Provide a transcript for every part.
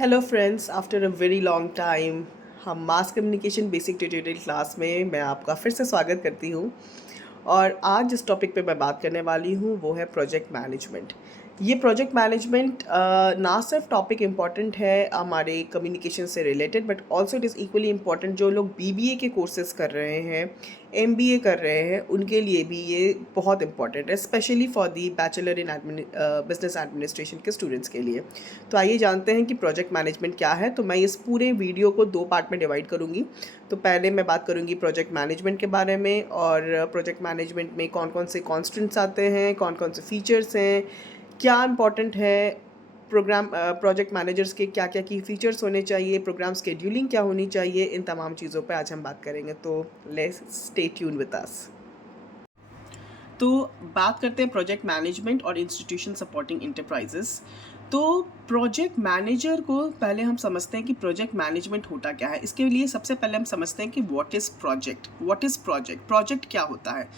Hello friends, after a very long time हम mass communication basic tutorial class में मैं आपका फिर से स्वागत करती हूँ। और आज जिस टॉपिक पे मैं बात करने वाली हूँ वो है प्रोजेक्ट मैनेजमेंट। ये प्रोजेक्ट मैनेजमेंट ना सिर्फ टॉपिक इम्पॉर्टेंट है हमारे कम्युनिकेशन से related, but also it is equally important जो लोग बीबीए के कोर्सेज कर रहे हैं, एमबीए कर रहे हैं, उनके लिए भी ये बहुत इंपॉर्टेंट है, specially for the bachelor in business administration के स्टूडेंट्स के लिए। तो आइए जानते हैं कि प्रोजेक्ट मैनेजमेंट क्या है। तो मैं इस पूरे वीडियो को दो पार्ट में डिवाइड करूँगी। तो पहले मैं बात करूँगी प्रोजेक्ट मैनेजमेंट के बारे में, और प्रोजेक्ट मैनेजमेंट में कौन कौन से कॉन्स्टेंट्स आते हैं, कौन कौन से फीचर्स हैं, क्या इंपॉर्टेंट है, प्रोजेक्ट मैनेजर्स के क्या क्या की फीचर्स होने चाहिए, प्रोग्राम स्केड्यूलिंग क्या होनी चाहिए, इन तमाम चीज़ों पे आज हम बात करेंगे। तो let's stay tune with us. तो बात करते हैं प्रोजेक्ट मैनेजमेंट और इंस्टीट्यूशन सपोर्टिंग इंटरप्राइजेस। तो प्रोजेक्ट मैनेजर को पहले हम समझते हैं कि प्रोजेक्ट मैनेजमेंट होता क्या है। इसके लिए सबसे पहले हम समझते हैं कि व्हाट इज़ प्रोजेक्ट, प्रोजेक्ट क्या होता है।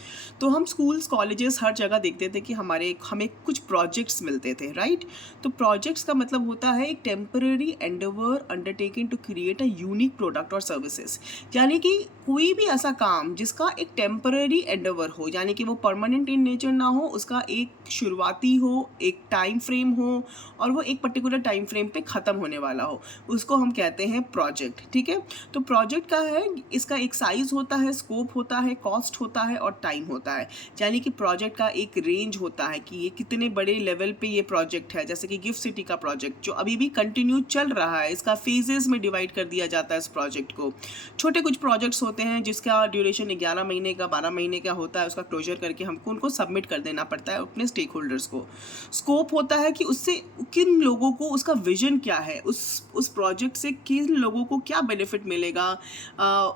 तो हम स्कूल्स कॉलेजेस हर जगह देखते थे कि हमें कुछ प्रोजेक्ट्स मिलते थे, राइट। तो प्रोजेक्ट्स का मतलब होता है एक temporary endeavour undertaking to create a unique product और सर्विसेज। यानी कि कोई भी ऐसा काम जिसका एक टेम्पररी एंडेवर हो, यानी कि वो परमानेंट इन नेचर ना हो, उसका एक शुरुआती हो, एक टाइम फ्रेम हो, और वो एक पर्टिकुलर टाइम फ्रेम पे ख़त्म होने वाला हो, उसको हम कहते हैं प्रोजेक्ट। ठीक है। तो प्रोजेक्ट का है, इसका एक साइज होता है, स्कोप होता है, कॉस्ट होता है और टाइम होता है। यानी कि प्रोजेक्ट का एक रेंज होता है कि ये कितने बड़े लेवल पे ये प्रोजेक्ट है। जैसे कि गिफ्ट सिटी का प्रोजेक्ट जो अभी भी कंटिन्यू चल रहा है, इसका फेजेस में डिवाइड कर दिया जाता है इस प्रोजेक्ट को। छोटे कुछ प्रोजेक्ट्स होते हैं जिसका ड्यूरेशन 11 महीने का, 12 महीने का होता है, उसका क्लोजर करके हमको उनको सबमिट कर देना पड़ता है अपने स्टेक होल्डर्स को। स्कोप होता है कि उससे किन लोगों को, उसका विजन क्या है, उस प्रोजेक्ट से किन लोगों को क्या बेनिफिट मिलेगा,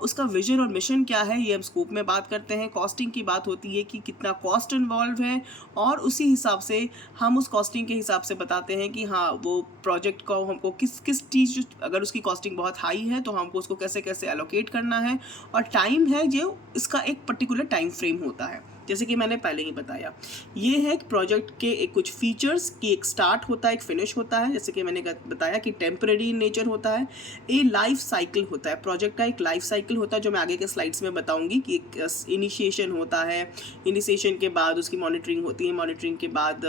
उसका विजन और मिशन क्या है, ये हम स्कोप में बात करते हैं। कॉस्टिंग की बात होती है कि कितना कॉस्ट इन्वॉल्व है, और उसी हिसाब से हम उस कॉस्टिंग के हिसाब से बताते हैं कि हाँ वो प्रोजेक्ट को हमको किस किस चीज़, अगर उसकी कॉस्टिंग बहुत हाई है तो हमको उसको कैसे कैसे एलोकेट करना है। और टाइम है जो इसका एक पर्टिकुलर टाइम फ्रेम होता है, जैसे कि मैंने पहले ही बताया। ये है कि प्रोजेक्ट के एक कुछ फीचर्स की, एक स्टार्ट होता है, एक फिनिश होता है। जैसे कि मैंने बताया कि टेम्पररी नेचर होता है, ए लाइफ साइकिल होता है। प्रोजेक्ट का एक लाइफ साइकिल होता है जो मैं आगे के स्लाइड्स में बताऊंगी कि एक इनिशिएशन होता है, इनिशिएशन के बाद उसकी मॉनिटरिंग होती है, मॉनिटरिंग के बाद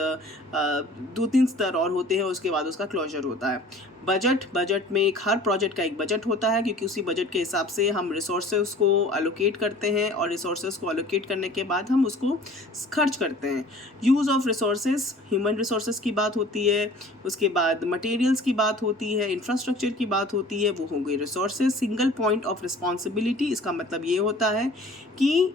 2-3 स्तर और होते हैं, उसके बाद उसका क्लोजर होता है। बजट में हर प्रोजेक्ट का एक बजट होता है, क्योंकि उसी बजट के हिसाब से हम रिसोर्सेज को एलोकेट करते हैं, और रिसोर्सेज को एलोकेट करने के बाद हम उसको खर्च करते हैं। Use of resources, human resources की बात होती है, उसके बाद मटेरियल्स की बात होती है, इंफ्रास्ट्रक्चर की बात होती है, वो हो गई resources. Single point of responsibility, इसका मतलब ये होता है कि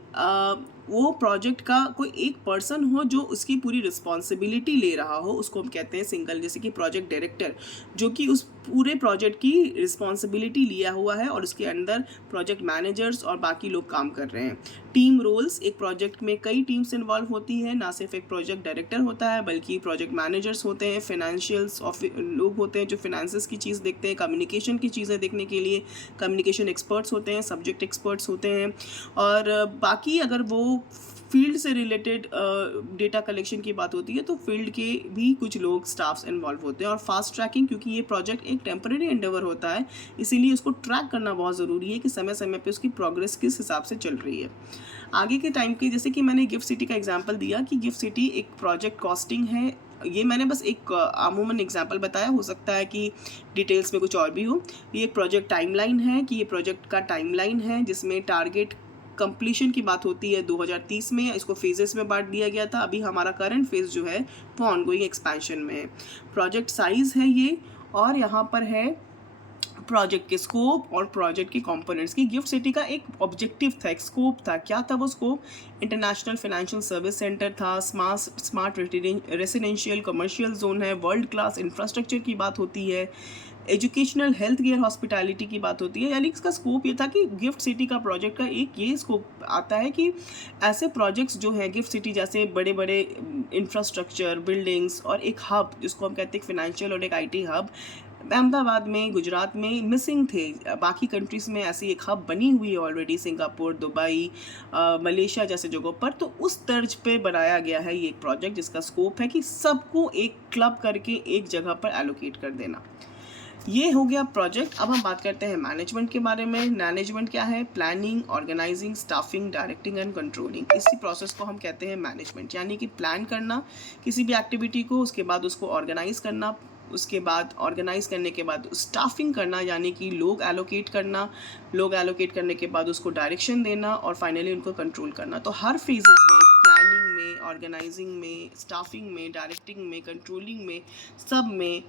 वो प्रोजेक्ट का कोई एक पर्सन हो जो उसकी पूरी रिस्पॉन्सिबिलिटी ले रहा हो, उसको हम कहते हैं सिंगल। जैसे कि प्रोजेक्ट डायरेक्टर जो कि उस पूरे प्रोजेक्ट की रिस्पॉन्सिबिलिटी लिया हुआ है, और उसके अंदर प्रोजेक्ट मैनेजर्स और बाकी लोग काम कर रहे हैं। टीम रोल्स, एक प्रोजेक्ट में कई टीम्स इन्वॉल्व होती है, ना सिर्फ एक प्रोजेक्ट डायरेक्टर होता है बल्कि प्रोजेक्ट मैनेजर्स होते हैं, फाइनेंशियल्स लोग होते हैं जो फिनेंसेस की चीज़ देखते हैं, कम्युनिकेशन की चीज़ें देखने के लिए कम्युनिकेशन एक्सपर्ट्स होते हैं, सब्जेक्ट एक्सपर्ट्स होते हैं, और बाकी अगर वो फील्ड से रिलेटेड डेटा कलेक्शन की बात होती है तो फील्ड के भी कुछ लोग स्टाफ्स इन्वॉल्व होते हैं। और फास्ट ट्रैकिंग, क्योंकि ये प्रोजेक्ट एक टेम्पररी एंडेवर होता है, इसीलिए उसको ट्रैक करना बहुत ज़रूरी है कि समय समय पे उसकी प्रोग्रेस किस हिसाब से चल रही है। आगे के टाइम की, जैसे कि मैंने गिफ्ट सिटी का एग्जांपल दिया कि गिफ्ट सिटी एक प्रोजेक्ट कॉस्टिंग है, ये मैंने बस एक आमूमन एग्जांपल बताया, हो सकता है कि डिटेल्स में कुछ और भी हो। ये एक प्रोजेक्ट टाइमलाइन है कि ये प्रोजेक्ट का टाइमलाइन है जिसमें टारगेट कंप्लीशन की बात होती है 2030 में। इसको फेजेस में बांट दिया गया था, अभी हमारा करंट फेज जो है वो ऑनगोइंग एक्सपेंशन में है। प्रोजेक्ट साइज है ये, और यहाँ पर है प्रोजेक्ट के स्कोप और प्रोजेक्ट के कंपोनेंट्स की। गिफ्ट सिटी का एक ऑब्जेक्टिव था, एक स्कोप था। क्या था वो scope? International financial service centre था, स्मार्ट रेसिडेंशियल कमर्शियल जोन है, वर्ल्ड क्लास इंफ्रास्ट्रक्चर की बात होती है, एजुकेशनल हेल्थ केयर हॉस्पिटैलिटी की बात होती है। यानी इसका स्कोप ये था कि गिफ्ट सिटी का प्रोजेक्ट का एक ये स्कोप आता है कि ऐसे प्रोजेक्ट्स जो हैं गिफ्ट सिटी जैसे बड़े बड़े इंफ्रास्ट्रक्चर, बिल्डिंग्स, और एक हब जिसको हम कहते हैं फाइनेंशियल और एक आईटी हब, अहमदाबाद में, गुजरात में मिसिंग थे। बाकी कंट्रीज़ में ऐसी एक हब बनी हुई है ऑलरेडी, सिंगापुर, दुबई, मलेशिया जैसे जगहों पर। तो उस तर्ज पे बनाया गया है ये एक प्रोजेक्ट जिसका स्कोप है कि सबको एक क्लब करके एक जगह पर एलोकेट कर देना। ये हो गया प्रोजेक्ट। अब हम बात करते हैं मैनेजमेंट के बारे में। मैनेजमेंट क्या है? Planning, organising, staffing, directing and controlling. इसी प्रोसेस को हम कहते हैं मैनेजमेंट। यानी कि प्लान करना किसी भी एक्टिविटी को, उसके बाद उसको ऑर्गेनाइज करना, उसके बाद ऑर्गेनाइज करने के बाद स्टाफिंग करना यानी कि लोग एलोकेट करना, लोग एलोकेट करने के बाद उसको डायरेक्शन देना और फाइनली उनको कंट्रोल करना। तो हर फेजेस में, प्लानिंग में, ऑर्गेनाइजिंग में, स्टाफिंग में, डायरेक्टिंग में, कंट्रोलिंग में, सब में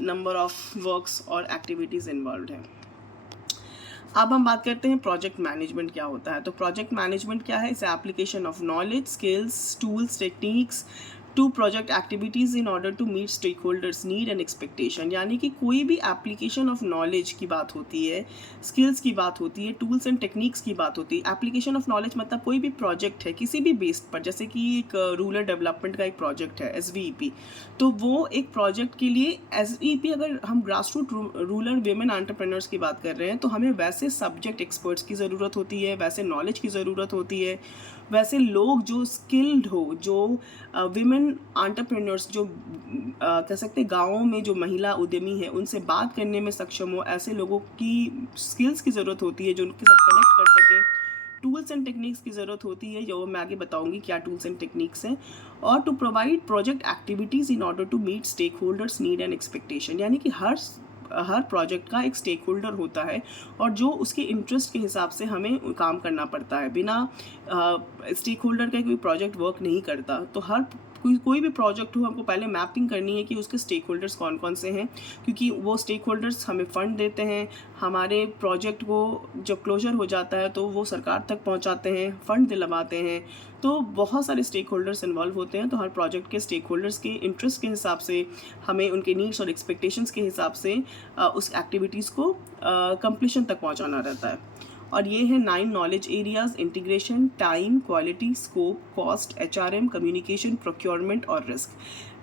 नंबर ऑफ वर्क्स और एक्टिविटीज़ इन्वॉल्व हैं। अब हम बात करते हैं प्रोजेक्ट मैनेजमेंट क्या होता है। तो प्रोजेक्ट मैनेजमेंट क्या है? It's application of knowledge, skills, tools, techniques to project activities in order to meet stakeholders need and expectation. यानी कि कोई भी एप्लीकेशन ऑफ नॉलेज की बात होती है, स्किल्स की बात होती है, टूल्स एंड टेक्निक्स की बात होती है। एप्लीकेशन ऑफ नॉलेज मतलब कोई भी प्रोजेक्ट है किसी भी बेस्ड पर, जैसे कि एक रूरल डेवलपमेंट का एक प्रोजेक्ट है SVEP, तो वो एक प्रोजेक्ट के लिए SVEP, अगर हम grass root rural women entrepreneurs की बात कर रहे हैं तो हमें वैसे सब्जेक्ट एक्सपर्ट्स की ज़रूरत होती है, वैसे नॉलेज की ज़रूरत होती है, वैसे लोग जो स्किल्ड हो, जो विमेन एंटरप्रेन्योर्स, जो कह सकते हैं गाँवों में जो महिला उद्यमी है उनसे बात करने में सक्षम हो, ऐसे लोगों की स्किल्स की ज़रूरत होती है जो उनके साथ कनेक्ट कर सकें। टूल्स एंड टेक्निक्स की ज़रूरत होती है, जो मैं आगे बताऊंगी क्या टूल्स एंड टेक्निक्स हैं। और to provide project activities in order to meet stakeholders need and expectation. यानी कि हर प्रोजेक्ट का एक स्टेक होल्डर होता है और जो उसके इंटरेस्ट के हिसाब से हमें काम करना पड़ता है। बिना स्टेक होल्डर का कोई प्रोजेक्ट वर्क नहीं करता। तो हर कोई भी प्रोजेक्ट हो, हमको पहले मैपिंग करनी है कि उसके स्टेक होल्डर्स कौन कौन से हैं, क्योंकि वो स्टेक होल्डर्स हमें फ़ंड देते हैं। हमारे प्रोजेक्ट को जब क्लोजर हो जाता है तो वो सरकार तक पहुंचाते हैं, फ़ंड दिलवाते हैं। तो बहुत सारे स्टेक होल्डर्स इन्वॉल्व होते हैं। तो हर प्रोजेक्ट के स्टेक होल्डर्स के इंटरेस्ट के हिसाब से हमें उनके नीड्स और एक्सपेक्टेशंस के हिसाब से उस एक्टिविटीज़ को कंप्लीशन तक पहुंचाना रहता है। और ये है 9 knowledge areas: integration, time, quality, scope, cost, HRM, communication, procurement और रिस्क।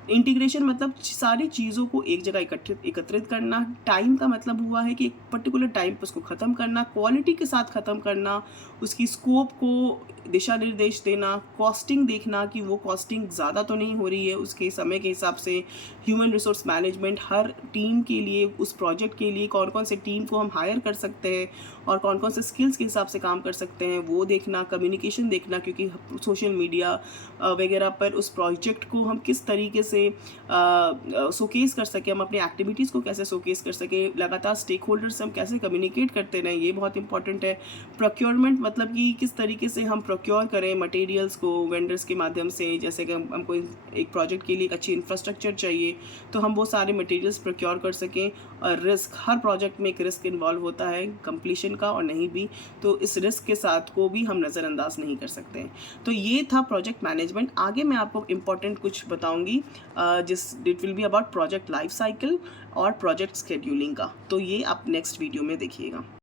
इंटीग्रेशन मतलब सारी चीज़ों को एक जगह एकत्रित करना। टाइम का मतलब हुआ है कि एक पर्टिकुलर टाइम पर उसको ख़त्म करना। क्वालिटी के साथ ख़त्म करना, उसकी स्कोप को दिशा निर्देश देना। कॉस्टिंग देखना कि वो कॉस्टिंग ज़्यादा तो नहीं हो रही है उसके समय के हिसाब से। ह्यूमन रिसोर्स मैनेजमेंट, हर टीम के लिए, उस प्रोजेक्ट के लिए कौन कौन से टीम को हम हायर कर सकते हैं और कौन कौन से स्किल्स के हिसाब से काम कर सकते हैं वो देखना। कम्युनिकेशन देखना, क्योंकि सोशल मीडिया वगैरह पर उस प्रोजेक्ट को हम किस तरीके से शोकेस कर सकें, हम अपनी एक्टिविटीज़ को कैसे शोकेस कर सकें, लगातार स्टेक होल्डर्स से हम कैसे कम्युनिकेट करते रहें, ये बहुत इंपॉर्टेंट है। प्रोक्योरमेंट मतलब कि किस तरीके से हम प्रोक्योर करें मटेरियल्स को वेंडर्स के माध्यम से। जैसे कि हमको एक प्रोजेक्ट के लिए एक अच्छी इंफ्रास्ट्रक्चर चाहिए तो हम वो सारे मटेरियल्स प्रोक्योर कर सकें। और रिस्क, हर प्रोजेक्ट में एक रिस्क इन्वॉल्व होता है कंप्लीशन का और नहीं भी, तो इस रिस्क के साथ को भी हम नज़रअंदाज नहीं कर सकते हैं। तो ये था प्रोजेक्ट मैनेजमेंट। आगे मैं आपको इम्पॉर्टेंट कुछ बताऊंगी जिस it will be about project life cycle और प्रोजेक्ट शेड्यूलिंग का। तो ये आप नेक्स्ट वीडियो में देखिएगा।